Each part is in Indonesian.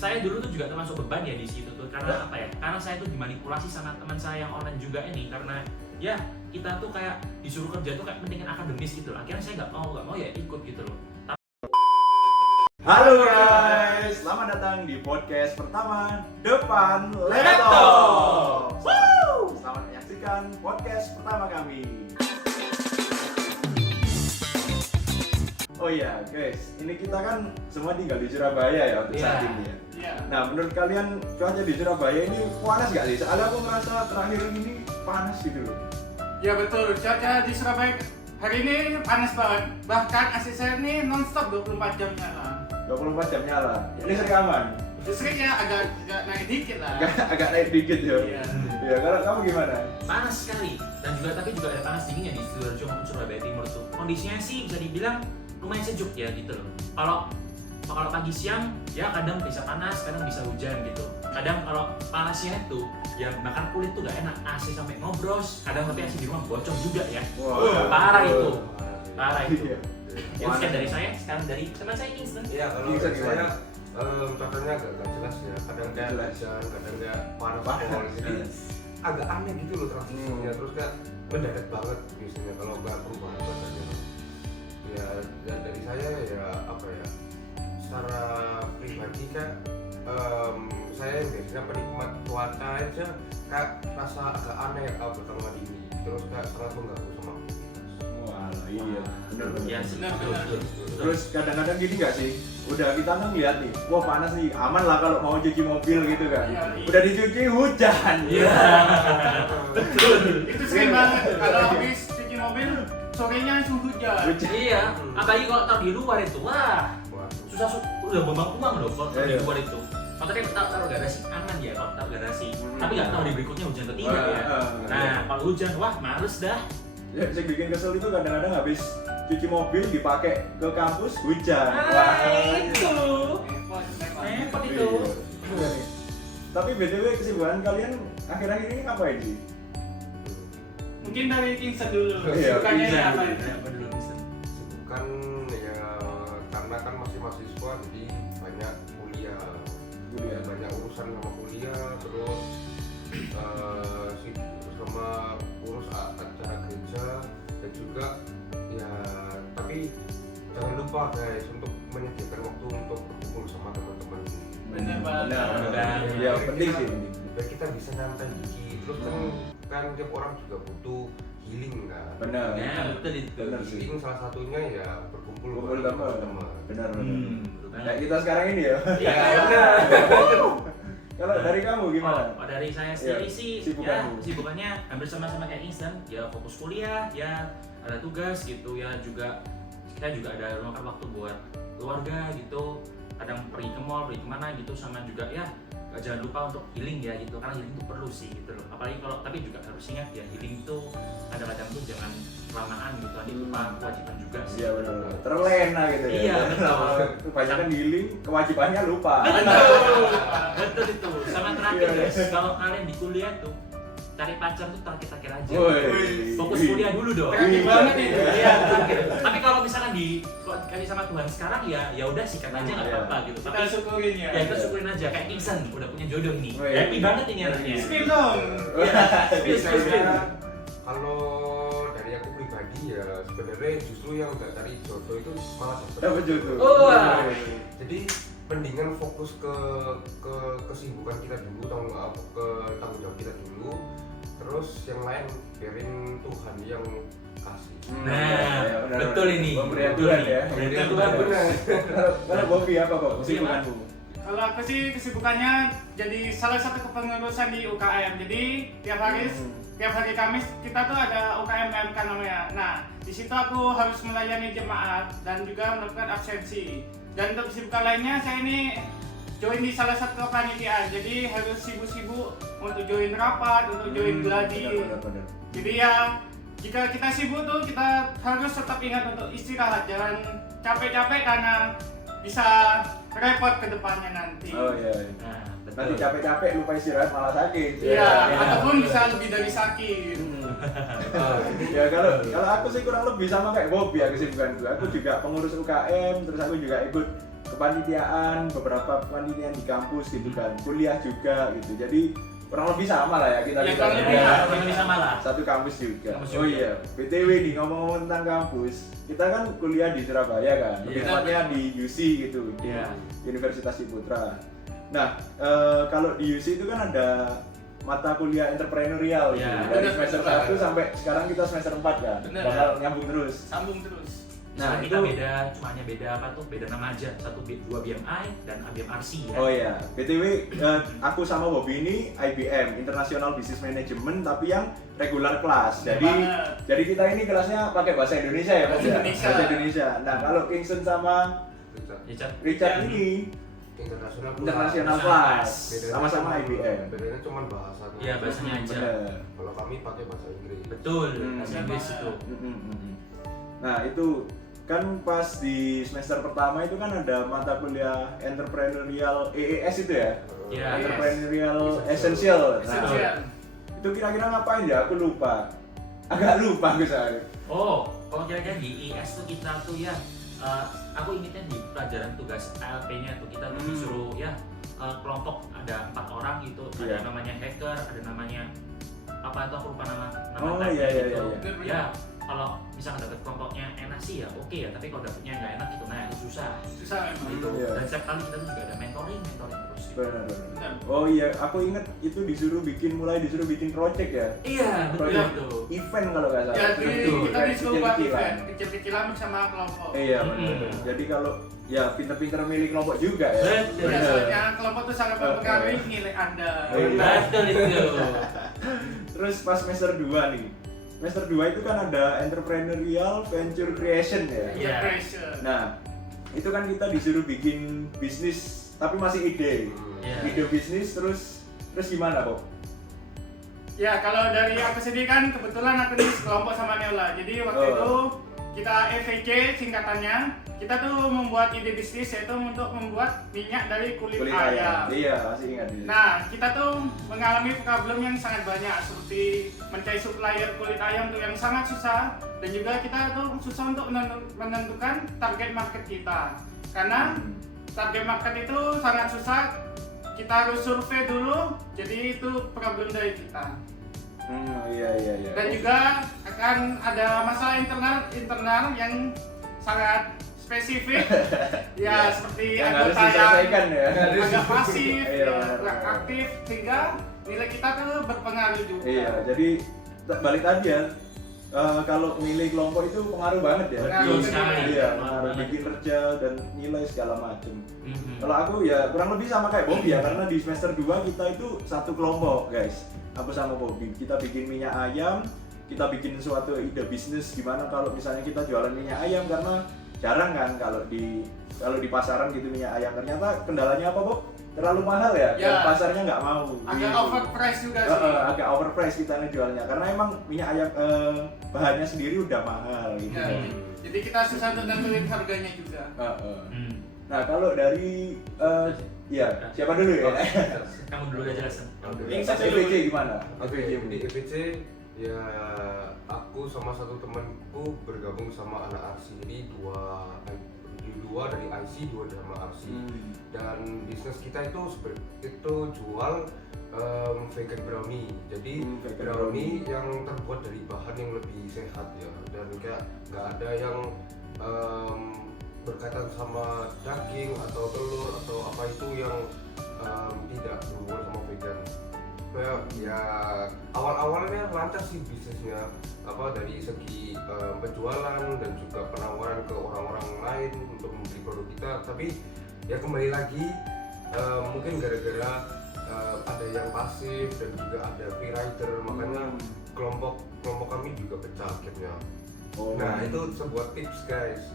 saya dulu tuh juga termasuk beban ya di situ tuh karena apa ya? Karena saya tuh dimanipulasi sama teman saya yang online juga ini karena ya kita tuh kayak disuruh kerja tuh kayak pentingin akademis gitu. Akhirnya saya nggak mau ya ikut gitu loh. Halo guys, selamat datang di podcast pertama Depan Laptop. Selamat menyaksikan podcast pertama kami. Oh iya guys, ini kita kan semua tinggal di Surabaya ya untuk saat ini ya. Nah menurut kalian cuaca di Surabaya ini panas gak sih? Soalnya aku merasa terakhir ini panas gitu loh. Ya betul, cuaca di Surabaya hari ini panas banget. Bahkan AC saya ini non-stop 24 jam nyala. 24 jam nyala. Ini sering aman? Listriknya agak naik dikit lah. Agak naik dikit ya. Iya. Ya kalau kamu gimana? Panas sekali dan tapi juga ada panas dinginnya di Sidoarjo maupun Surabaya Timur tuh. Kondisinya sih bisa dibilang lumayan sejuk ya gitu loh. Kalau pagi siang ya kadang bisa panas, kadang bisa hujan gitu. Kadang kalau panasnya itu ya bahkan kulit tuh gak enak, AC sampai ngobros. Kadang tapi AC di rumah bocor juga ya. Wah, Parah itu. Parah itu. Iya. Ya sekian dari saya, sekarang dari teman saya Kingston. Iya, kalau Kingston saya contohnya agak jelas ya. Kadang kayak hujan, kadang kayak panas. Jadi agak aneh gitu loh transisinya. Terus kayak mendadak banget biasanya kalau nggak perubahan cuacanya. Ya, dan dari saya ya apa ya? Secara pribadi kan saya biasanya penikmat cuaca aja kayak rasa agak aneh kalau belakangan ini. Terus kayak sangat mengganggu sama aktivitas. Wah, iya. Bener. Ya sih, Benar, betul, benar. betul, betul. Terus kadang-kadang gini nggak sih? Udah kita kan lihat nih, wah panas nih, aman lah kalau mau cuci mobil gitu kan. Iya. Udah dicuci hujan. Iya. Betul. Itu sering banget kalau habis cuci mobil sorenya langsung hujan. Iya, apalagi kalau taruh di luar itu, wah Wah, susah udah bambang loh kalau taruh di Iya. luar itu. Maksudnya taruh garasi aman ya kalau taruh garasi, tapi nggak tahu di berikutnya hujan atau tidak ya. Nah kalau hujan, wah males dah. Ya, yang bikin kesel itu kadang-kadang habis cuci mobil dipakai ke kampus hujan. Itu. Repot itu. Iya. Tapi BTW kesibukan kalian akhir-akhir ini ngapain sih? Mungkin dari Kingston dulu. Iya, Bukannya Kingston apa dulu. ya? kesibukan ya karena kan masih mahasiswa jadi banyak kuliah. Kuliah. Banyak urusan sama kuliah, terus sama urus acara gereja dan juga ya tapi jangan lupa guys untuk menyediakan waktu untuk berkumpul sama teman-teman. Bener banget. Benar. Ya penting sih. Biar kita bisa nyantai dikit. Terus kan tiap orang juga butuh healing kan. Benar. Ya betul itu. Benar sih. Healing salah satunya ya berkumpul Kumpul sama sama teman. benar. Betul Kayak banget. kita sekarang ini ya. Iya. Kalau dari kamu gimana? Oh, dari saya sendiri Iya, sih, sibukanmu. ya kesibukannya hampir sama-sama kayak Kingston. Ya fokus kuliah, ya ada tugas gitu ya juga kita juga ada luangkan waktu buat keluarga gitu. Kadang pergi ke mall, pergi kemana gitu, sama juga ya jangan lupa untuk healing ya gitu, karena healing itu perlu sih gitu loh. Apalagi kalau tapi juga harus ingat ya healing itu kadang-kadang tuh jangan kelamaan gitu, nanti lupa kewajiban juga sih. Iya benar. Terlena gitu ya. Iya, betul. Kebanyakan healing, kewajibannya lupa. Betul itu. Sama terakhir guys, kalau kalian di kuliah tuh cari pacar tuh terakhir-terakhir aja. Woi. Fokus kuliah dulu dong. Terakhir banget itu. Iya, terakhir. Tapi kalau misalkan dikasih sama Tuhan sekarang ya udah sikat aja nggak Iya. apa-apa gitu. Kita Tapi syukurin ya. ya kita syukurin aja kayak Kingston udah punya jodoh nih. Woi. Happy banget ini anaknya. Spill dong. Biasanya kalau dari aku pribadi ya sebenarnya justru yang nggak cari jodoh itu malah Dapat jodoh. Oh, wah. Jadi mendingan fokus ke kesibukan kita dulu, ke tanggung jawab kita dulu. Terus yang lain biarin Tuhan yang kasih. Nah, betul ini. Pemberian Betul Tuhan nih. ya. Pemberian Betul, Tuhan. benar. Kalau Bobby apa kok kesibukanmu? Kalau aku sih kesibukannya jadi salah satu kepengurusan di UKM. Jadi tiap hari Kamis kita tuh ada UKM PMK namanya. Nah, di situ aku harus melayani jemaat dan juga melakukan absensi. Dan untuk kesibukan lainnya saya ini join di salah satu kepanitiaan. Jadi harus sibuk-sibuk untuk join rapat, untuk join gladi. Benar. Jadi ya jika kita sibuk tuh kita harus tetap ingat untuk istirahat, jangan capek-capek karena bisa repot ke depannya nanti. Oh iya. Nah, Nanti betul. capek-capek lupa istirahat malah sakit. Iya, ataupun bisa lebih dari sakit. Ya kalau aku sih kurang lebih sama kayak Bobby ya kesibukanku. Aku juga pengurus UKM, terus aku juga ikut kepanitiaan, beberapa kepanitiaan di kampus gitu kan, kuliah juga gitu. Jadi kurang lebih sama lah ya kita Ya, kita kurang lebih sama lah. satu kampus juga. Kampus Oh juga. iya, BTW nih ngomong tentang kampus, kita kan kuliah di Surabaya kan, lebih Iya. tepatnya di UC gitu, di Iya. Universitas Ciputra. Nah, kalau di UC itu kan ada mata kuliah entrepreneurial gitu. Iya. Dari Benar, semester benar. 1 sampai sekarang kita semester 4 kan, Benar. bakal nyambung terus. Sambung terus. Nah, Nah, kita itu- beda, cuma hanya beda apa tuh? Beda nama aja. Dua BMI dan BMRC ya. Oh iya, BTW aku sama Bobby ini IBM, International Business Management, tapi yang regular kelas. Bener Jadi banget. jadi kita ini kelasnya pakai bahasa Indonesia ya, Mas Bahasa ya? Indonesia. Bahasa Indonesia. Nah, kalau Kingston sama Richard. Richard Iya. ini internasional international Kelas. class, sama-sama IBM. bedanya cuma bahasanya. Iya, bahasanya aja. Bener. Kalau kami pakai bahasa Inggris. Betul, Hmm. bahasa Inggris itu. Nah, itu kan pas di semester pertama itu kan ada mata kuliah entrepreneurial EES itu ya, Iya. entrepreneurial essential. Nah, Esensial. itu kira-kira ngapain ya? Aku lupa. Agak lupa aku soalnya. Oh, kalau kira-kira di IS tuh kita tuh ya, aku ingetnya di pelajaran tugas ALP-nya tuh kita tuh disuruh ya kelompok ada 4 orang gitu, Iya. ada namanya hacker, ada namanya apa itu aku lupa nama Oh, type-nya iya, iya, gitu. iya, iya. Ya, kalau misalkan dapet kelompoknya enak sih ya oke ya, tapi kalau dapetnya nggak enak gitu, nah itu susah Susah memang. gitu. Iya. Dan setiap kali kita tuh juga ada mentoring terus. Gitu. Benar. Benar. Oh iya, aku inget itu disuruh bikin project ya. Iya, betul Project tuh. event kalau nggak salah. Jadi Betul. kita disuruh buat Kecil-kecilan. event kecil-kecilan bersama kelompok. Iya benar. Mm-mm. Jadi kalau ya pinter-pinter milih kelompok juga ya. Betul. Ya, soalnya kelompok itu sangat mempengaruhi nilai Anda. Iya. Betul itu. Terus pas semester 2 nih. Semester 2 itu kan ada entrepreneurial venture creation ya. Iya. Pressure. Nah, itu kan kita disuruh bikin bisnis tapi masih ide. Iya. Ide bisnis terus gimana, Bob? Ya, kalau dari aku sendiri kan kebetulan aku di kelompok sama Neola. Jadi waktu Oh. itu kita EVC singkatannya, kita tuh membuat ide bisnis yaitu untuk membuat minyak dari kulit ayam. Iya, masih ingat itu. Nah, kita tuh mengalami problem yang sangat banyak seperti mencari supplier kulit ayam tuh yang sangat susah, dan juga kita tuh susah untuk menentukan target market kita. Karena target market itu sangat susah, kita harus survei dulu, jadi itu problem dari kita. Iya. Dan juga akan ada masalah internal yang sangat spesifik, ya seperti yang harus anggota yang diselesaikan ya. agak pasif, Iya, ya, benar, kurang benar. aktif, sehingga nilai kita tuh berpengaruh juga. Iya, jadi balik tadi ya. Kalau milih kelompok itu pengaruh banget ya. Betul sekali. Iya, Pengaruh pengaruh banget. bikin kerja dan nilai segala macam. Mhm. Kalau aku ya kurang lebih sama kayak Bobby ya, karena di semester 2 kita itu satu kelompok, guys. Aku sama Bobby, kita bikin minyak ayam, kita bikin suatu ide bisnis gimana kalau misalnya kita jualan minyak ayam, karena jarang kan kalau di pasaran gitu minyak ayam. Ternyata kendalanya apa, Bob? Terlalu mahal ya, Ya. dan pasarnya nggak mau. Agak gitu. overpriced juga sih. Agak overpriced kita ngejualnya, karena emang minyak ayam bahannya sendiri udah mahal gitu. Ya, jadi kita susah untuk nentuin harganya juga. Hmm. Nah, kalau dari ya siapa dulu ya? Kamu dulu aja jelasin. Kamu dulu. Yang Pas satu EVC dulu. gimana? Oke, EVC di EVC ya aku sama satu temanku bergabung sama anak RC. Jadi dua dari IC, dua dari RC. Dan bisnis kita itu jual vegan brownie. Jadi Vegan brownie yang terbuat dari bahan yang lebih sehat ya, dan kayak nggak ada yang berkaitan sama daging atau telur atau apa itu yang tidak berhubungan sama vegan. Ya awal-awalnya lancar sih bisnisnya, apa dari segi penjualan dan juga penawaran ke orang-orang lain untuk membeli produk kita. Tapi ya kembali lagi mungkin gara-gara ada yang pasif dan juga ada free rider, makanya kelompok kami juga pecah akhirnya. Nah itu sebuah tips guys,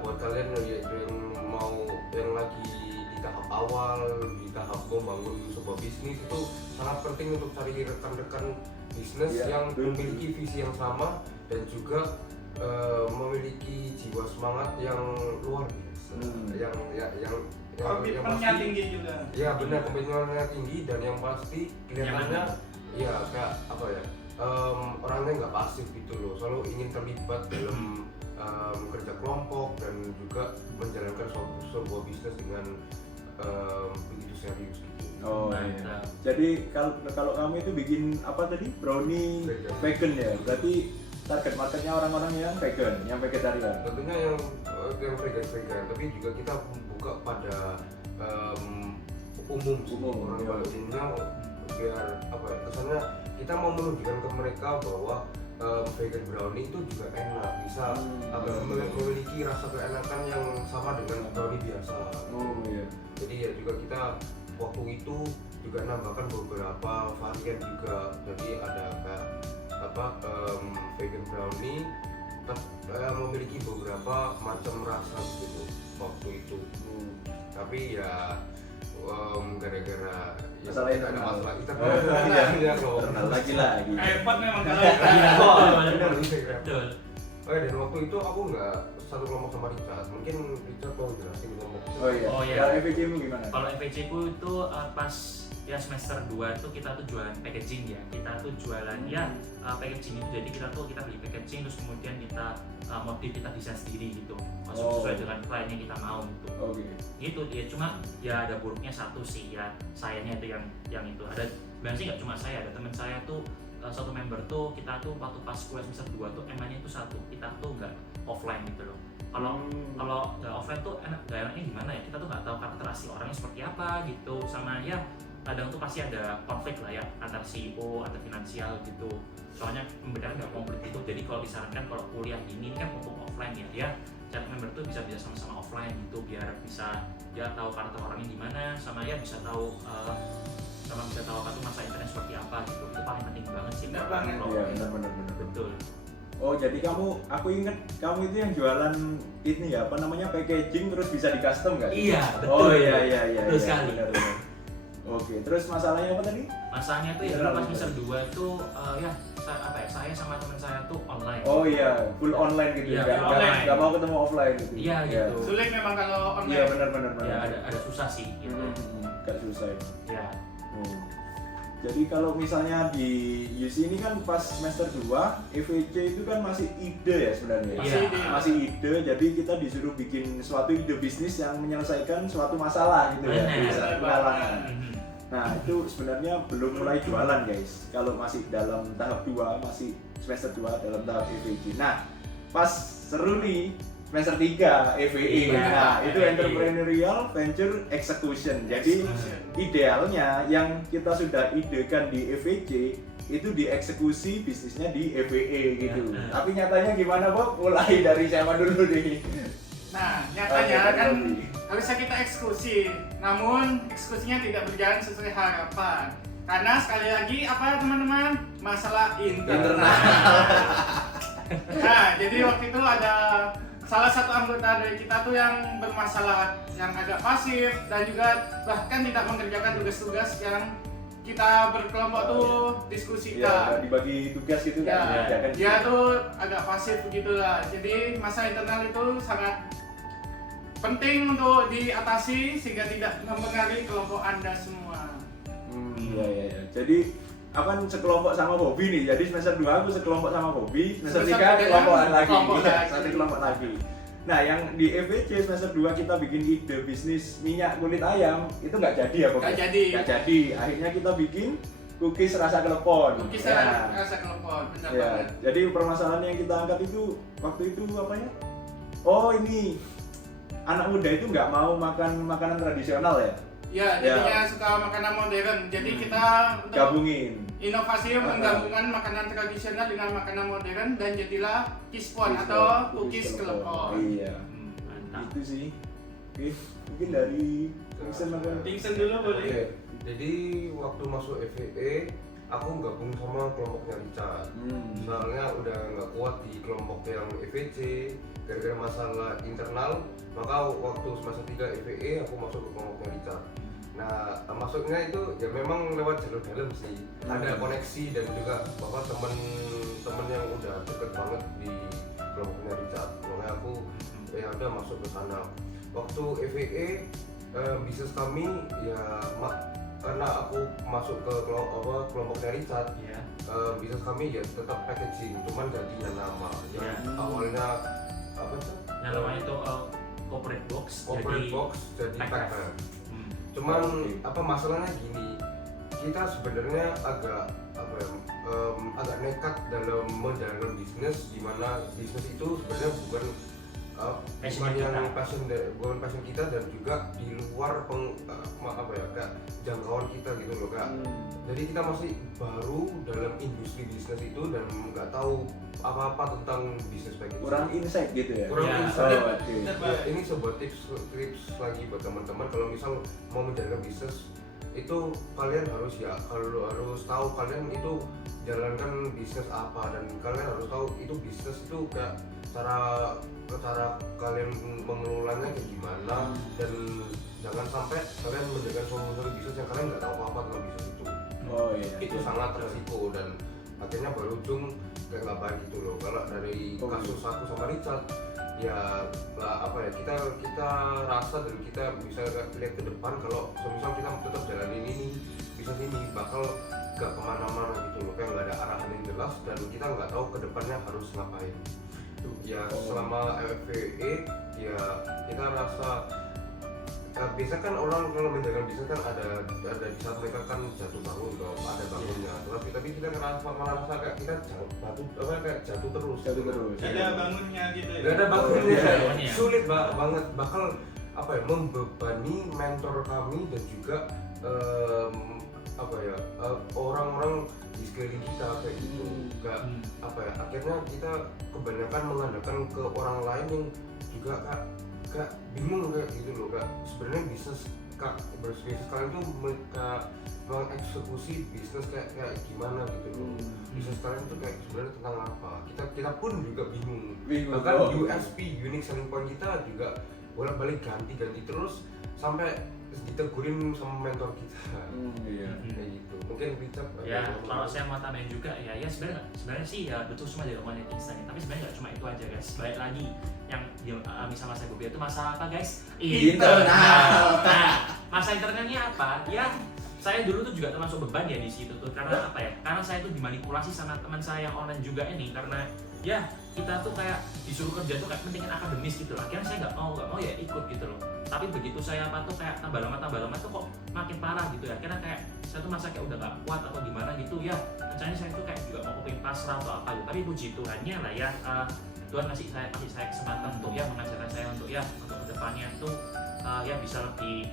buat kalian yang mau yang lagi di tahap awal, di tahap membangun sebuah bisnis, itu sangat penting untuk cari rekan-rekan bisnis yang memiliki visi yang sama dan juga memiliki jiwa semangat yang luar biasa, yang Komitmennya tinggi juga. ya benar, komitmennya tinggi, dan yang pasti kelihatannya ya kayak apa ya, orangnya nggak pasif gitu loh, selalu ingin terlibat dalam kerja kelompok dan juga menjalankan sebuah bisnis dengan begitu serius gitu. Oh iya. Mantap. Jadi kalau kamu itu bikin apa tadi? Brownie vegan ya. Berarti target marketnya orang-orang yang vegan, yang vegetarian. Tentunya yang vegan, tapi juga kita buka pada umum sih. Umum, Orang iya. pada umumnya biar apa ya, kesannya kita mau menunjukkan ke mereka bahwa vegan brownie itu juga enak, bisa memiliki rasa keenakan yang sama dengan brownie biasa. Oh iya. Jadi ya juga kita waktu itu juga nambahkan beberapa varian juga. Jadi ada kayak apa vegan brownie memiliki beberapa macam rasa gitu waktu itu. Tapi ya gara-gara ya, Masalah ada internal. masalah internal ya kalau Kenal lagi. Hebat memang kalau Betul. Oh ya, dan waktu itu aku nggak satu kelompok sama Richard. Mungkin Richard mau jelasin kelompok. Oh iya. Oh iya. Kalau FVC-mu gimana? Kalau FVC ku itu pas ya semester 2 tuh kita tuh jualan packaging ya. Kita tuh jualan ya packaging itu, jadi kita beli packaging terus kemudian kita modif, kita desain sendiri gitu. Sesuai dengan klien yang kita mau gitu. Oke. Gitu ya, cuma ya ada buruknya satu sih ya, sayangnya itu yang itu ada. Sebenarnya sih nggak cuma saya, ada teman saya tuh satu member tuh, kita tuh waktu pas kuliah semester 2 tuh emangnya itu satu, kita tuh nggak offline gitu loh. Kalau nggak offline tuh nggak enaknya gimana ya, kita tuh nggak tahu karakter asli orangnya seperti apa gitu, sama ya kadang tuh pasti ada konflik lah ya antar CEO, antar finansial gitu. Soalnya pembedahan nggak komplit itu, jadi kalau disarankan kalau kuliah ini kan mumpung offline ya chat member tuh bisa sama-sama offline gitu, biar bisa ya tahu karakter orangnya gimana, sama ya bisa tahu bisa tahu apa tuh masa internet seperti apa gitu. Itu paling penting banget sih. Benar banget. Iya, benar. Betul. Oh, jadi aku inget kamu itu yang jualan ini ya, apa namanya, packaging terus bisa di custom nggak? Iya, betul. Oh iya. Betul sekali. Benar. Oke, terus masalahnya apa tadi? Masanya tuh ya dulu pas semester 2 itu saya sama teman saya tuh online. Oh iya, full online gitu. Iya, Nggak- full nggak- online. nggak mau ketemu offline gitu. Iya, gitu. sulit memang kalau Iya, online. benar. Ya ada susah sih gitu. Gak susah ya. Ya. Jadi kalau misalnya di UC ini kan pas semester 2 EVC itu kan masih ide ya sebenarnya. Iya. Masih ide, jadi kita disuruh bikin suatu ide bisnis yang menyelesaikan suatu masalah gitu ya. Benar. Di saat kalangan. Mhm. Nah, itu sebenarnya belum mulai jualan guys. Kalau masih dalam tahap 2, masih semester 2 dalam tahap EVC. Nah, pas seru nih semester 3 EVE. Iya, Nah, itu EVE. Entrepreneurial Venture Execution. Jadi idealnya yang kita sudah idekan di EVC itu dieksekusi bisnisnya di EVE gitu. Ya. Tapi nyatanya gimana, Bob? Mulai dari siapa dulu nih? Nah, nyatanya Oke, kan Robi. harusnya kita eksekusi, namun eksekusinya tidak berjalan sesuai harapan. Karena sekali lagi apa teman-teman? Masalah internal. Nah, jadi waktu itu ada salah satu anggota dari kita tuh yang bermasalah, yang agak pasif dan juga bahkan tidak mengerjakan tugas-tugas yang kita berkelompok tuh Ya, diskusikan. dibagi tugas gitu kan. Ya, dikerjakan dia gitu. tuh agak pasif begitulah. Jadi masalah internal itu sangat penting untuk diatasi sehingga tidak mempengaruhi kelompok Anda semua. Iya. Jadi aku kan sekelompok sama Bobby nih. Jadi semester 2 aku sekelompok sama Bobby, semester Semester 3 tiga kelompokan lagi. kelompok Iya, lagi. satu kelompok lagi. Nah, yang di EVC semester 2 kita bikin ide bisnis minyak kulit ayam, itu nggak jadi ya, Bob? Nggak jadi. Nggak jadi. Akhirnya kita bikin cookies rasa klepon. Mungkin Ya. rasa kelompok, benar Ya, banget. jadi permasalahan yang kita angkat itu waktu itu apa ya? Oh, ini anak muda itu nggak mau makan makanan tradisional ya? Ya, jadinya suka makanan modern. Jadi kita untuk Gabungin. inovasi menggabungkan makanan tradisional dengan makanan modern dan jadilah kispon atau cookies kelepon. Iya. Mantap. Itu sih. Oke, mungkin dari Vincent apa? Vincent dulu boleh. Oke, jadi waktu masuk EVE aku gabung sama kelompoknya Richard. Soalnya udah nggak kuat di kelompok yang EVC gara-gara masalah internal, maka waktu semester 3 EVE aku masuk ke kelompoknya Richard. Nah, masuknya itu ya memang lewat jalur dalam sih. Ada koneksi dan juga bahwa temen-temen yang udah deket banget di kelompoknya Richard. Makanya aku ya udah masuk ke sana. Waktu EVE bisnis kami ya karena aku masuk ke kelompoknya Richard, Iya. bisnis kami ya tetap packaging, cuman gantinya nama. Yang awalnya apa tuh? Yang namanya itu corporate box. Corporate box jadi packer. packer. Cuman apa masalahnya gini, kita sebenarnya agak agak nekat dalam menjalankan bisnis, di mana bisnis itu sebenarnya bukan bukan passion kita dan juga di luar kayak jangkauan kita gitu loh Kak. Jadi kita masih baru dalam industri bisnis itu dan nggak tahu apa-apa tentang bisnis baik itu. Kurang insight gitu ya. Kurang insight. Okay. Ini sebuah tips lagi buat teman-teman kalau misal mau menjalankan bisnis itu kalian harus harus tahu kalian itu jalankan bisnis apa, dan kalian harus tahu itu bisnis itu kayak cara kalian mengelolanya kayak gimana, dan jangan sampai kalian menjalankan suatu bisnis yang kalian nggak tahu apa tentang bisnis itu. Oh iya. Itu sangat resiko dan akhirnya berujung kayak nggak baik gitu loh. Kalau dari kasus aku sama Richard ya kita rasa dan kita bisa lihat ke depan kalau misal kita tetap jalanin ini bisnis ini bakal gak kemana-mana gitu loh, kayak nggak ada arahan yang jelas dan kita nggak tahu ke depannya harus ngapain. Ya selama FVE ya kita rasa biasa kan orang kalau menjalankan bisnis kan ada di saat mereka kan jatuh bangun loh, ada bangunnya. Tapi kita merasa kayak kita jatuh terus. Ada bangunnya gitu ya. Gak ada bangunnya. Sulit banget, bakal membebani mentor kami dan juga orang-orang di sekeliling kita kayak gitu. Akhirnya kita kebanyakan mengandalkan ke orang lain yang juga Kak bingung kayak gitu loh Kak. Sebenarnya bisnis kalian tuh mengeksekusi bisnis kayak gimana gitu loh. Bisnis kalian tuh kayak sebenarnya tentang apa? Kita pun juga bingung. Bahkan USP unique selling point kita juga bolak-balik ganti terus sampai ditegurin sama mentor kita. Iya. Kayak gitu. Mungkin Richard Ya, kalau saya mau tambahin juga ya sebenarnya sih ya betul semua dari omongan netizen, tapi sebenarnya nggak cuma itu aja guys. Balik lagi yang dialami sama saya Bobi itu masalah apa guys? Internal. Nah, masa internalnya apa? Ya saya dulu tuh juga termasuk beban ya di situ tuh, karena apa ya? Karena saya tuh dimanipulasi sama teman saya yang online juga ini, karena ya kita tuh kayak disuruh kerja tuh kayak pentingin akademis gitu loh. Akhirnya saya nggak mau ya ikut gitu loh. Tapi begitu saya kayak tambah lama tuh kok makin parah gitu ya. Akhirnya kayak saya tuh merasa kayak udah nggak kuat atau gimana gitu ya. Rencananya saya tuh kayak juga mau kopi pasrah atau apa gitu. Tapi puji Tuhannya lah ya, Tuhan kasih saya kesempatan untuk ya mengajarkan saya untuk kedepannya tuh ya bisa lebih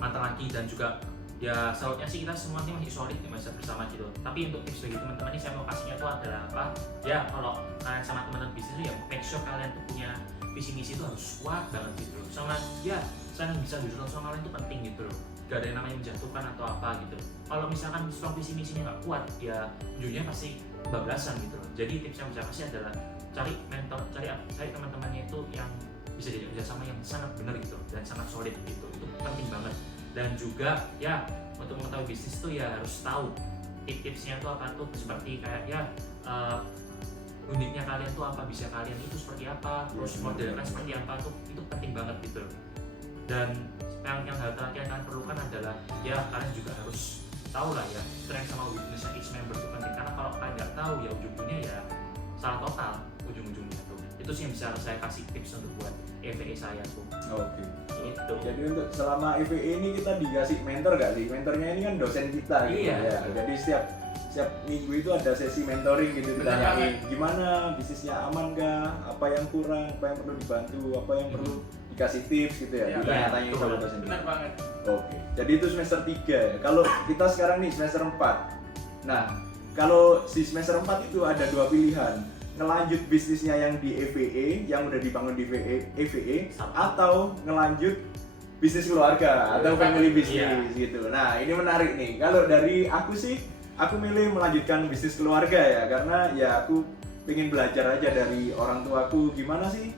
mantap lagi, dan juga ya salutnya sih kita semua ini masih solid nih, masih bersama gitu. Tapi untuk tips bagi teman-teman ini saya mau kasihnya tuh adalah apa? Ya kalau kalian sama teman-teman bisnis itu ya make sure kalian tuh punya visi misi itu harus kuat banget gitu loh. Sama ya saya bisa jujur sama kalian itu penting gitu loh. Gak ada yang namanya menjatuhkan atau apa gitu loh. Kalau misalkan strong visi misinya nggak kuat ya ujungnya pasti bablasan gitu loh. Jadi tips yang saya kasih adalah cari mentor, cari teman-temannya itu yang bisa jadi kerjasama yang sangat benar gitu dan sangat solid gitu. Itu penting banget. Dan juga ya untuk mengetahui bisnis tuh ya harus tahu tips-tipsnya tuh apa tuh, seperti kayak ya unitnya kalian tuh apa, bisa kalian itu seperti apa, terus modelnya seperti apa tuh, itu penting banget gitu. Dan yang hal terakhir yang kalian perlukan adalah ya kalian juga harus tahu lah ya strength sama weakness each member itu penting, karena kalau kalian nggak tahu ya ujung-ujungnya ya salah total ujung-ujungnya tuh. Itu sih yang bisa saya kasih tips untuk buat FVE saya tuh. Oke. Gitu. Jadi untuk selama FVE ini kita dikasih mentor gak sih? Mentornya ini kan dosen kita gitu Iya. ya. Jadi setiap minggu itu ada sesi mentoring gitu, ditanyain gimana bisnisnya aman gak, apa yang kurang, apa yang perlu dibantu, apa yang perlu dikasih tips gitu ya. Ditanya-tanya sama dosen. Benar banget. Oke. Jadi itu semester 3. Kalau kita sekarang nih semester 4. Nah, kalau si semester 4 itu ada dua pilihan. Ngelanjut bisnisnya yang di FVE, yang udah dibangun di FVE, atau ngelanjut bisnis keluarga atau family business gitu. Nah ini menarik nih. Kalau dari aku sih, aku milih melanjutkan bisnis keluarga ya, karena ya aku pengen belajar aja dari orang tuaku gimana sih,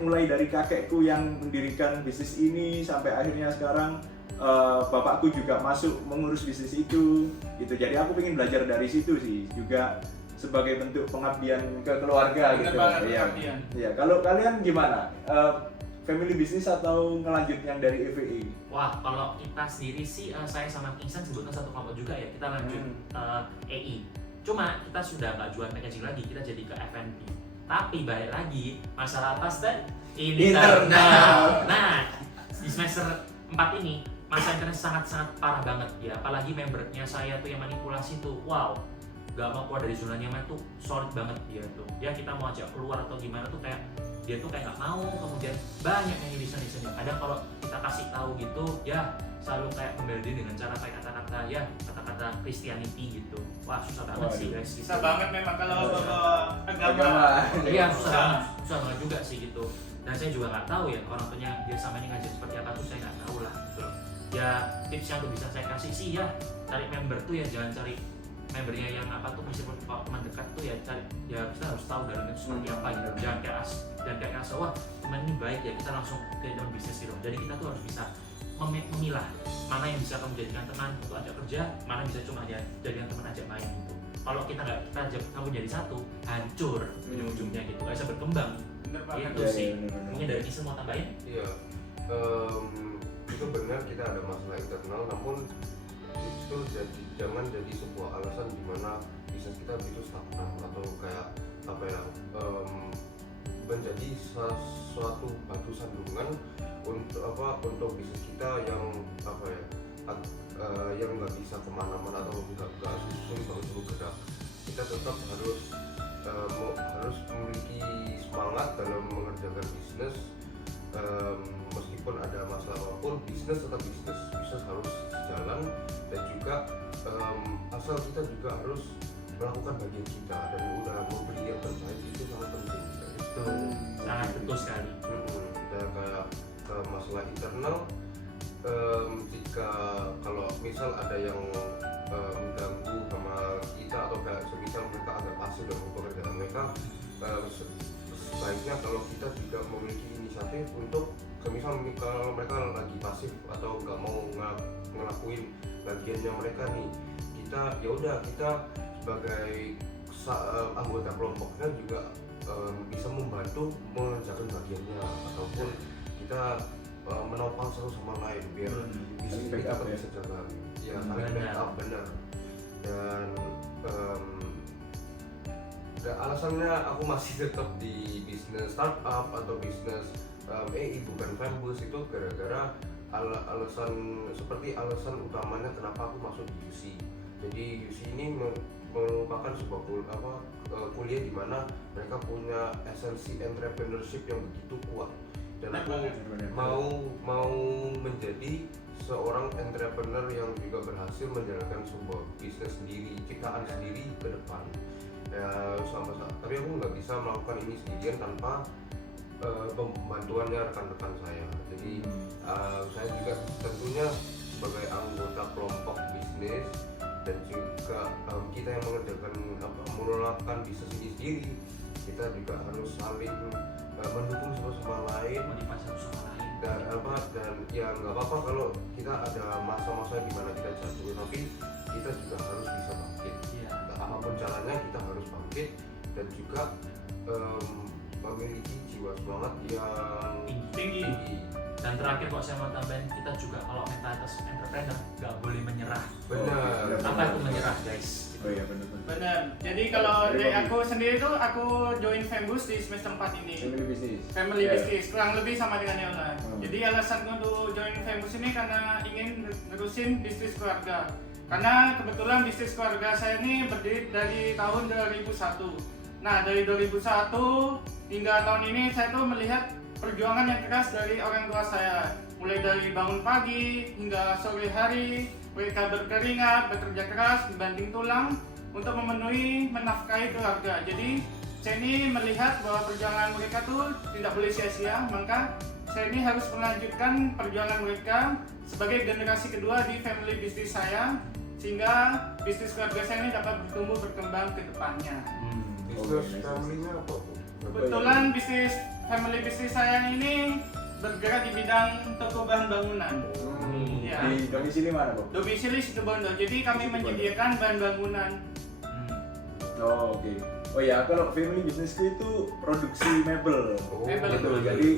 mulai dari kakekku yang mendirikan bisnis ini sampai akhirnya sekarang bapakku juga masuk mengurus bisnis itu gitu. Jadi aku pengen belajar dari situ sih, juga sebagai bentuk pengabdian ke keluarga gitu. Ya, kalau kalian gimana? Family business atau ngelanjut yang dari FVE? Wah, kalau kita sendiri sih saya sama Kingston sebutkan satu kelompok juga ya, kita lanjut EI. Cuma kita sudah nggak jual packaging lagi, kita jadi ke F&B. Tapi balik lagi, masalah pasta Internal. Nah, di semester 4 ini masa internet sangat-sangat parah banget ya. Apalagi membernya saya tuh yang manipulasi tuh, wow, gak mau keluar dari zona nyaman tuh, solid banget dia tuh. Ya kita mau ajak keluar atau gimana tuh kayak dia tuh kayak nggak mau, kemudian banyak yang irisan-irisan. Kadang kalau kita kasih tahu gitu, ya selalu kayak membela diri dengan cara kayak kata-kata ya kata-kata Christianity gitu. Wah susah banget sih guys. Susah banget memang kalau agama. Iya susah banget juga sih gitu. Dan saya juga nggak tahu ya orang tuanya dia sama ini ngajar seperti apa tuh saya nggak tahu lah gitu loh. Ya tips yang tuh bisa saya kasih sih ya cari member tuh ya jangan cari membernya yang apa tuh meskipun kalau teman dekat tuh ya cari ya kita harus tahu dalamnya itu seperti apa gitu. Jangan kayak asal wah teman ini baik ya kita langsung ke dalam bisnis gitu. Jadi kita tuh harus bisa memilah mana yang bisa kamu jadikan teman untuk ajak kerja, mana bisa cuma dia jadikan teman ajak main gitu. Kalau kita ajak kamu jadi satu, hancur ujung-ujungnya gitu, nggak bisa berkembang. Bener banget. Itu sih. Mungkin dari Kisan mau tambahin? Iya, itu benar kita ada masalah internal, namun itu jangan jadi sebuah alasan di mana bisnis kita itu stagnan atau kayak apa ya menjadi suatu batu sandungan untuk bisnis kita yang apa ya yang nggak bisa kemana-mana atau nggak sulit untuk bergerak. Kita tetap harus memiliki semangat dalam mengerjakan bisnis, meskipun ada masalah apapun bisnis tetap bisnis harus jalan, dan juga asal kita juga harus melakukan bagian kita dan udah memberi yang terbaik itu sangat penting. Itu Sangat betul sekali. Dan kayak masalah internal, jika kalau misal ada yang mengganggu sama kita atau kayak semisal mereka agak pasif dalam pekerjaan mereka, sebaiknya kalau kita tidak memiliki inisiatif untuk semisal kalau mereka lagi pasif atau nggak mau ngelakuin bagiannya mereka nih, kita ya udah kita sebagai anggota kelompoknya juga bisa membantu mengerjakan bagiannya ataupun kita menopang satu sama lain biar bisnis kita bisa jalan. Ya, saling backup benar. Dan alasannya aku masih tetap di bisnis startup atau bisnis bukan Fembus itu gara-gara alasan utamanya kenapa aku masuk di UC. Jadi UC ini merupakan sebuah kuliah di mana mereka punya esensi entrepreneurship yang begitu kuat, dan aku mau menjadi seorang entrepreneur yang juga berhasil menjalankan sebuah bisnis sendiri, ciptaan sendiri ke depan. Ya, tapi aku nggak bisa melakukan ini sendirian tanpa pembantuannya rekan-rekan saya. Jadi saya juga tentunya sebagai anggota kelompok bisnis dan juga kita yang mengelola bisnis ini sendiri, kita juga harus saling mendukung satu sama lain, Motivasi sama lain. dan ya nggak apa-apa kalau kita ada masa-masa di mana kita jatuh, tapi kita juga harus bisa bangkit. Iya. Apapun caranya kita harus bangkit dan juga memiliki jiwa semangat yang Tinggi. Dan terakhir kok saya mau tambahin, kita juga kalau mentalitas entrepreneur nggak boleh menyerah. benar. Apa itu menyerah guys? Oh iya benar. Benar. Jadi kalau dari aku sendiri tuh aku join Fembus di semester 4 ini. Family business. Family Yeah. business kurang lebih sama dengan Yola. Jadi alasanku untuk join Fembus ini karena ingin nerusin bisnis keluarga. Karena kebetulan bisnis keluarga saya ini berdiri dari tahun 2001. Nah, dari 2001 hingga tahun ini saya tuh melihat perjuangan yang keras dari orang tua saya. Mulai dari bangun pagi hingga sore hari, mereka berkeringat, bekerja keras, dibanting tulang untuk menafkahi keluarga. Jadi saya ini melihat bahwa perjuangan mereka tuh tidak boleh sia-sia, maka saya ini harus melanjutkan perjuangan mereka sebagai generasi kedua di family bisnis saya, sehingga bisnis keluarga saya ini dapat bertumbuh berkembang ke depannya. Bisnis family-nya apa tuh? Kebetulan bisnis family bisnis saya ini bergerak di bidang toko bahan bangunan. Ya. Di domisili mana, Bang? Domisili Situbondo. Jadi kami menyediakan bahan bangunan. Oh, oke. Oh ya, kalau family bisnisku itu produksi mebel. Mebel. Gitu. Jadi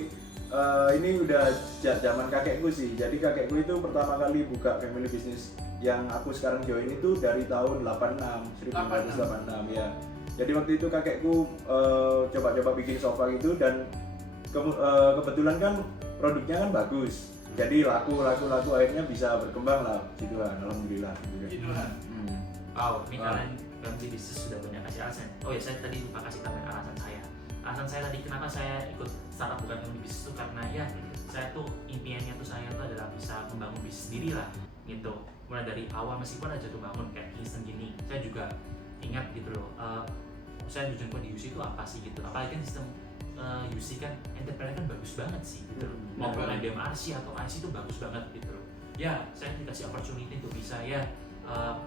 ini udah sejak zaman kakekku sih. Jadi kakekku itu pertama kali buka family bisnis yang aku sekarang join itu dari tahun 86, 1986 ya. Jadi waktu itu kakekku coba-coba bikin sofa gitu dan kebetulan kan produknya kan bagus. Jadi laku akhirnya bisa berkembang lah gitu kan, alhamdulillah gitu kan. Wow, ini kalian ganti bisnis sudah banyak kasih alasan. Oh ya, saya tadi lupa kasih tambahan alasan saya. Alasan saya tadi kenapa saya ikut startup bukan family bisnis itu karena ya saya tuh impiannya tuh saya tuh adalah bisa membangun bisnis sendiri lah gitu. Mulai dari awal meskipun ada jatuh bangun kayak Kingston gini, saya juga ingat gitu loh. Saya tujuan di UC itu apa sih gitu. Apalagi kan sistem UC kan entrepreneur kan bagus banget sih gitu loh. Mau mulai DMRC atau IC itu bagus banget gitu loh. Ya, saya dikasih opportunity untuk bisa ya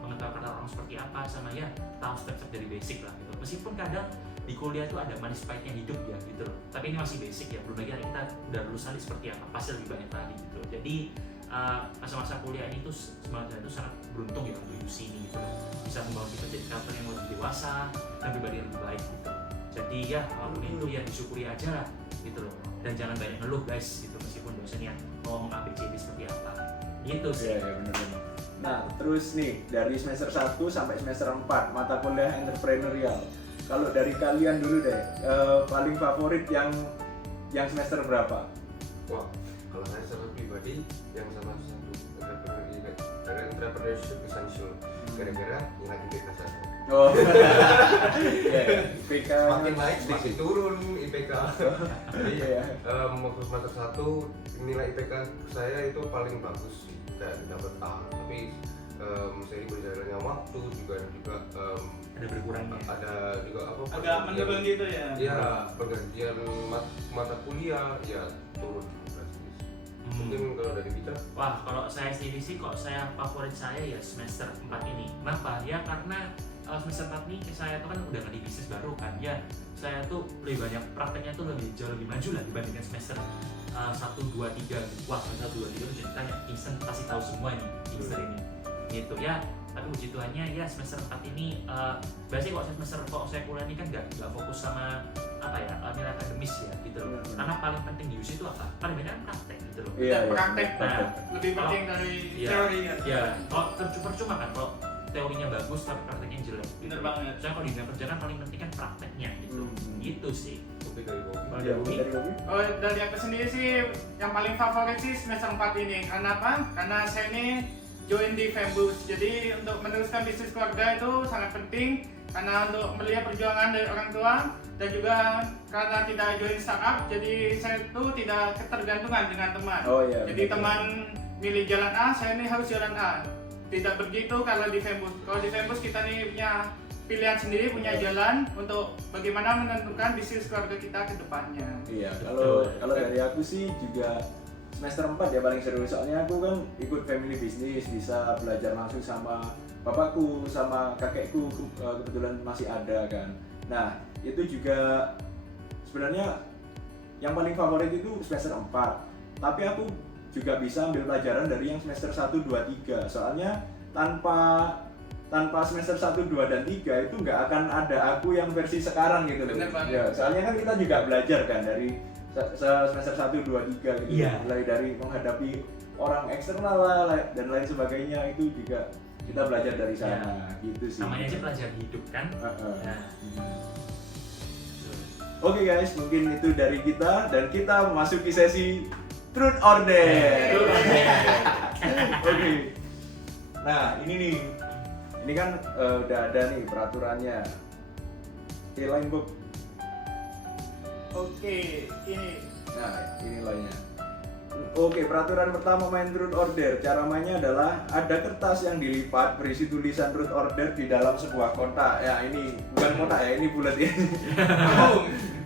mengetahui kata orang seperti apa sama ya tahu step-step dari basic lah gitu. Meskipun kadang di kuliah itu ada manis pahitnya hidup ya gitu loh. Tapi ini masih basic ya, belum lagi kita udah lulus nanti seperti apa, pasti lebih banyak lagi gitu. Jadi masa-masa kuliah ini tuh sebenarnya itu sangat beruntung ya untuk UC ini gitu loh. Bisa membawa kita jadi karakter yang lebih dewasa dan pribadi yang lebih baik gitu. Jadi ya apapun itu ya disyukuri aja lah gitu loh. Dan jangan banyak ngeluh guys gitu, meskipun dosennya ngomong ABCD seperti apa gitu sih. Iya, benar-benar. Nah, terus nih dari semester 1 sampai semester 4 mata kuliah entrepreneurial. Kalau dari kalian dulu deh, paling favorit yang semester berapa? Wah, kalau saya secara pribadi yang sama satu entrepreneurship essential. Gara-gara yang IPK saya. Oh, IPK makin naik sedikit turun IPK. Jadi waktu semester 1 nilai IPK saya itu paling bagus sih, kayak dapat A. Tapi seiring berjalannya waktu juga Ada berkurangnya. ada juga apa? Agak menurun gitu ya. Iya, pergantian mata kuliah ya turun drastis. Mungkin kalau dari kita, Wah, kalau saya sendiri sih kok saya favorit saya ya semester 4 ini. Kenapa? Ya karena semester 4 ini saya tuh kan udah nggak di bisnis baru kan. Ya, saya tuh lebih banyak prakteknya tuh jauh lebih maju lah dibandingkan semester 1, 2, 3 gitu. Wah, semester 1, 2, 3 tuh ceritanya Kingston kasih tahu semua nih Kingston ini. Gitu ya. Tapi puji Tuhannya ya semester 4 ini biasanya kok saya kuliah ini kan nggak fokus sama apa ya nilai akademis ya gitu loh. Karena paling penting di UC itu apa? Paling banyak kan praktek gitu loh. Iya, Praktek Nah, lebih penting dari iya, teori ya. Ya, kalau percuma kan kalau teorinya bagus tapi prakteknya jelek. Gitu. Bener banget. Soalnya kalau di dunia kerja kan paling penting kan prakteknya gitu. Gitu sih. kopi dari kopi. Kalau Ya, dari Umi, dari Bobby? Oh, dari aku sendiri sih yang paling favorit sih semester 4 ini. Karena apa? Karena saya ini join di Fembus. Jadi untuk meneruskan bisnis keluarga itu sangat penting karena untuk melihat perjuangan dari orang tua dan juga karena tidak join startup, jadi saya itu tidak ketergantungan dengan teman. Oh iya. Jadi teman milih jalan A, saya ini harus jalan A. Tidak begitu kalau di Fembus. Kalau di Fembus kita nih punya pilihan sendiri, punya jalan untuk bagaimana menentukan bisnis keluarga kita ke depannya. Iya, kalau dari aku sih juga semester 4 ya paling seru, soalnya aku kan ikut family business, bisa belajar langsung sama bapakku, sama kakekku, kebetulan masih ada kan. Nah, itu juga sebenarnya yang paling favorit itu semester 4. Tapi aku juga bisa ambil pelajaran dari yang semester 1, 2, 3. Soalnya tanpa semester 1, 2, dan 3 itu nggak akan ada aku yang versi sekarang gitu loh. Bener banget. Ya, soalnya kan kita juga belajar kan dari semester 1, 2, 3 gitu. Iya. Mulai dari menghadapi orang eksternal lah dan lain sebagainya, itu juga kita belajar dari sana gitu sih. namanya aja pelajaran hidup kan. Nah, Oke guys, mungkin itu dari kita dan kita memasuki sesi Truth or Dare. Oke. Nah, ini nih. Ini kan udah ada nih peraturannya. Lain Bob. Oke, ini Nah, ini lainnya. Oke, peraturan pertama main Truth or Dare. Cara mainnya adalah ada kertas yang dilipat berisi tulisan Truth or Dare di dalam sebuah kotak. Ya, ini bukan kotak ya, ini bulat ya.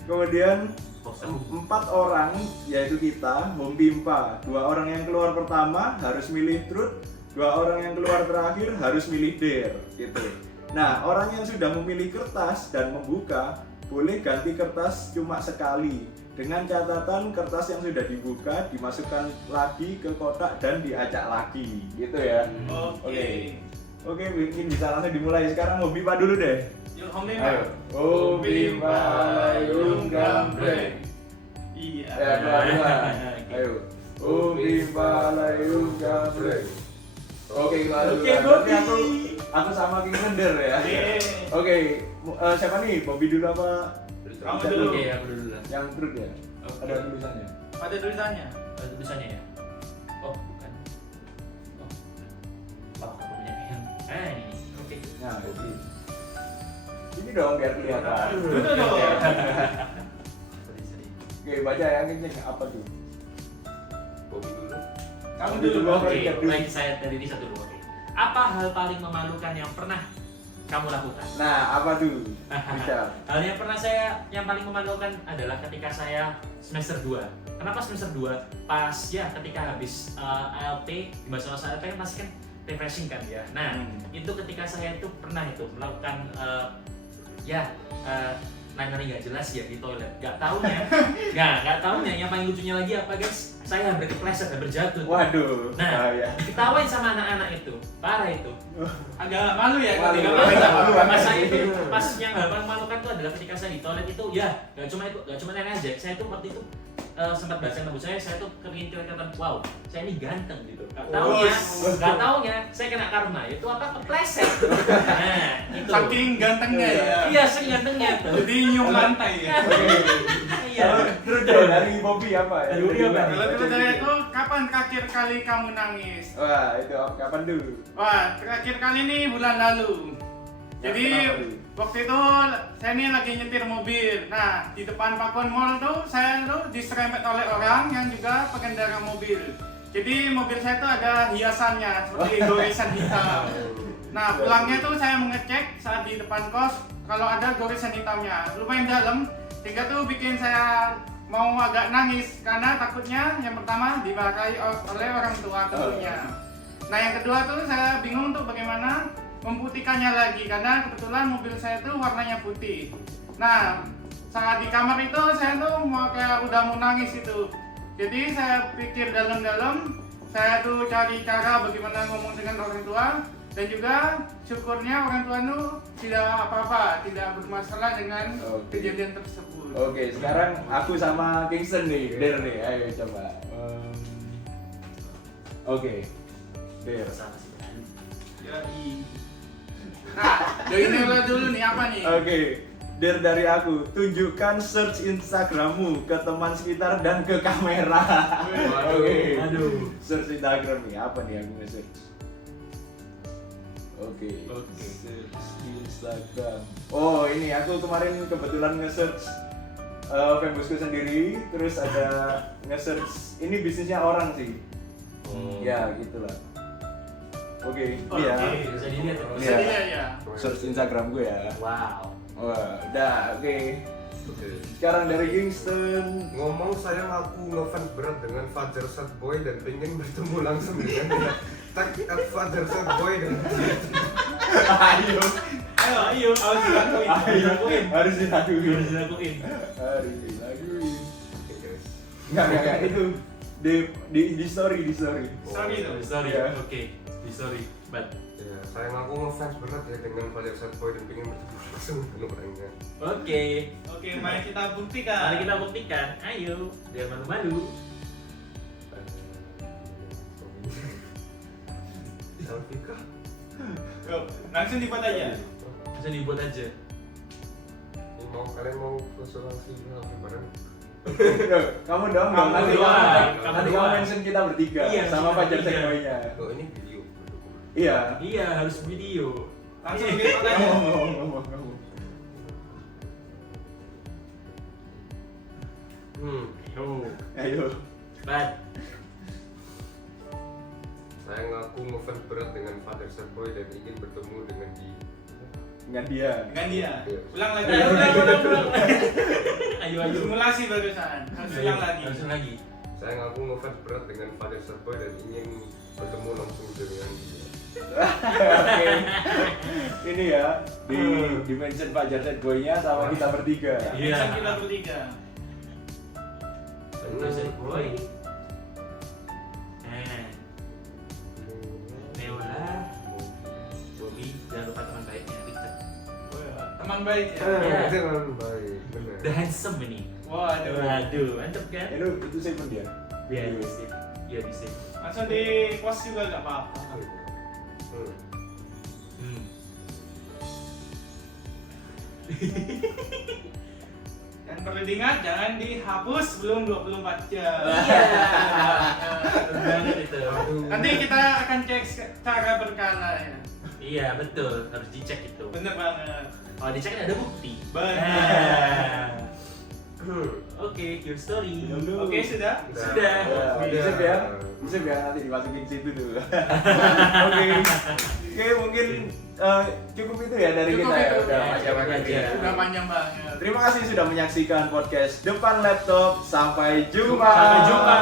Kemudian 4 orang, yaitu kita, Home Bimpa. 2 orang yang keluar pertama harus milih Truth, 2 orang yang keluar terakhir harus milih Dare, gitu. Nah, orang yang sudah memilih kertas dan membuka boleh ganti kertas cuma sekali. Dengan catatan kertas yang sudah dibuka dimasukkan lagi ke kotak dan diacak lagi, gitu ya. Oke, mungkin bisa langsung dimulai. Sekarang Home Bimpa dulu deh. yuk Home Ayo. Bimpa. Home Bimpa layung gambreng. Iya. Ya, dua. Ayo. Home Bimpa layung gambreng. Oke, Oke, Bobby. Aku sama King Render ya. Yeay. Oke, siapa nih? Bobby dulu apa? Kamu Richard dulu. Oke, aku dulu lah. Yang perut ya? Oke. Ada tulisannya. Ada tulisannya. Ada tulisannya ya? Oh, bukan. Oh. Oh, aku punya pen. Ini. Oke. Nah, ini dong biar kelihatan. Dulu dong. Sorry. Oke, baca yang kenceng apa tuh? Bobby dulu. Kamu Dulu. dulu. Oke, Richard dulu. baik saya dari ini satu dulu. Oke. Apa hal paling memalukan yang pernah kamu lakukan? Nah, apa tuh? Richard. Hal yang paling memalukan adalah ketika saya semester 2. Kenapa semester 2? Pas ya ketika habis ALP, di masa-masa ALP kan pasti kan refreshing kan ya. Nah, itu ketika saya itu pernah itu melakukan nari nggak jelas ya di toilet. Nggak taunya yang paling lucunya lagi apa guys? Saya hampir kepleset, hampir jatuh. Waduh. Nah, ya. diketawain sama anak-anak itu, parah itu. Agak malu ya Malu. ketika Malu. malu. Masa itu pas yang hal paling memalukan itu adalah ketika saya di toilet itu ya nggak cuma nenek aja. Saya tuh waktu itu sempat baca rambut saya tuh kelihatan wow, saya ini ganteng gitu. Nggak taunya saya kena karma itu apa kepleset. Nah, itu. Saking gantengnya ya. Iya, saking gantengnya tuh. Jadi nyium lantai ya. Iya. Terus dari Bobby apa ya? Dari Bobby apa? Kalau itu dari aku, kapan terakhir kali kamu nangis? Wah, itu kapan dulu? Wah, terakhir kali ini bulan lalu. Jadi kenapa tuh? waktu itu saya ini lagi nyetir mobil. Nah, di depan Pakuan Mall tuh saya tuh diserempet oleh orang yang juga pengendara mobil. Jadi mobil saya tuh ada hiasannya seperti goresan hitam. Nah, pulangnya tuh saya mengecek saat di depan kos kalau ada goresan hitamnya. Lumayan dalam, sehingga tuh bikin saya mau agak nangis karena takutnya yang pertama dimarahi oleh orang tua tentunya. Nah, yang kedua tuh saya bingung untuk bagaimana memutihkannya lagi karena kebetulan mobil saya tuh warnanya putih. Nah, saat di kamar itu saya tuh kayak udah mau nangis itu. Jadi saya pikir dalam-dalam, saya tuh cari cara bagaimana ngomong dengan orang tua dan juga syukurnya orang tua tuh tidak apa-apa, tidak bermasalah dengan kejadian tersebut. Oke, sekarang aku sama Kingston nih, Der nih, ayo coba. Oke, Der. Nah, ini dulu nih apa nih? Oke, Der dari aku, tunjukkan search Instagrammu ke teman sekitar dan ke kamera. Oke, Aduh. search Instagram nih, apa nih aku nge-search? Oke, Oke. search Instagram. Oh ini aku kemarin kebetulan nge-search Fembusku sendiri, terus ada nge-search ini bisnisnya orang sih. Ya gitulah. Oke, iya. Bisa dilihat ya. Iya. Iya, ya. Search Instagram gue ya. Wow. Wah, udah, oke. Sekarang dari Kingston. Ngomong saya ngaku ngefans berat dengan Fajar Sad Boy dan pengen bertemu langsung dengan dia. Tag Fajar Sad Boy dan Ayo, Ayo, harus dilakuin. harus dilakuin. Harus dilakuin. Harus dilakuin. Oke guys. Enggak, itu di story. Sorry tuh. Sorry. Ya. Oke. Sorry, but Ya, saya ngaku ngefans berat ya dengan Fajar Sad Boy dan pengen bertemu langsung dengan orangnya. oke. Oke, mari kita buktikan. Mari kita buktikan. Ayo, biar malu-malu. Selfie kah? Yuk, langsung dibuat aja. Bisa dibuat aja. Ini kalian mau konsultasi selfie bareng? Loh, kamu dong, Kamu nanti doang. nanti kamu mention kita bertiga Iya, sama kita Fajar bertiga. Segway-nya. Oh ini video. Iya. Iya, harus video. Langsung dibuat aja. Ngomong. Oh, Ayo. but Saya ngaku ngefans berat dengan Fajar Sad Boy dan ingin bertemu dengan Dengan dia. Dengan dia. Ulang lagi. Ayo, ulang. Ayo. Simulasi barusan. Harus ulang lagi. Langsung lagi. Saya ngaku ngefans berat dengan Fajar Sad Boy dan ingin bertemu langsung dengan dia. Oke. Ini ya di mention Fajar Segway-nya sama kita bertiga. Iya. Bisa kita bertiga. Fajar Boy. Neola, Bobby, jangan lupa teman baiknya Richard. Teman baik ya. Iya. Jangan baik, benar. The handsome ini. Waduh, mantep kan? Itu saya pun dia. Iya, di save. Iya, di save. Langsung di post juga nggak apa-apa. Hmm. Hmm. Dan perlu diingat, jangan dihapus sebelum 24 jam. Iya. Betul banget itu. Nanti kita akan cek cara berkala ya. Iya betul, harus dicek itu. Bener banget. Kalau dicek ada bukti. Benar. Oke, your story. Oke, sudah? Sudah. Bisa ya nanti dimasukin situ dulu. Oke, mungkin cukup itu ya dari Cukup kita ya. itu. Udah Ya, panjang cukup banget aja. ya. Udah panjang banget. Terima kasih sudah menyaksikan podcast Depan Laptop. Sampai jumpa. Sampai jumpa.